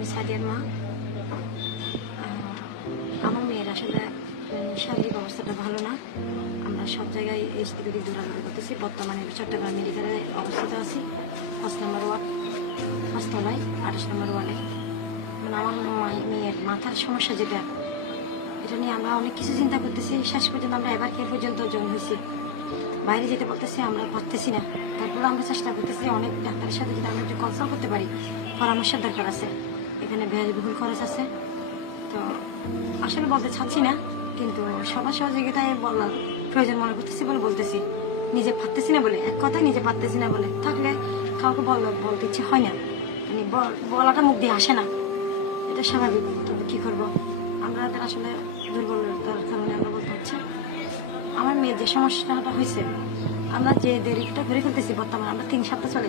আমি সাদিয়ার মা। আমার মেয়ের আসলে শারীরিক অবস্থাটা ভালো না। আমরা সব জায়গায় এই দিক ওদিক দৌড়াদৌড়ি করতেছি। বর্তমানে চট্টগ্রাম মেডিকেলে অবস্থিত আছি, 5 নম্বর ওয়ার্ড, 5 তলায় 28 নম্বর ওয়ার্ডে। মানে আমার মেয়ের মাথার সমস্যা যেটা, এটা নিয়ে আমরা অনেক কিছু চিন্তা করতেছি। শেষ পর্যন্ত আমরা এবার কে পর্যন্ত জয়েন হয়েছি, বাইরে যেতে বলতেছি, আমরা পারতেছি না। তারপরে আমরা চেষ্টা করতেছি অনেক ডাক্তারের সাথে যদি আমরা একটু কনসাল্ট করতে পারি, পরামর্শের দরকার আছে। এখানে ব্যয়বহুল খরচ আছে। তো আসলে বলতে চাচ্ছি না, কিন্তু সবার সহযোগিতায় বলার প্রয়োজন মনে করতেছি বলে বলতেছি। নিজে পারতেছি না বলে, এক কথায় নিজে পারতেছি না বলে থাকলে কাউকে বলতে ইচ্ছে হয় না, মানে বলাটা মুখ দিয়ে আসে না, এটা স্বাভাবিক। তবে কী করবো, আমরা আসলে দুর্বলতার কারণে আমরা বলতে হচ্ছে। আমার মেয়ের যে সমস্যাটা হয়েছে, আমরা যে দেরিটা করে ফেলতেছি, বর্তমানে আমরা 3 সপ্তাহ চলে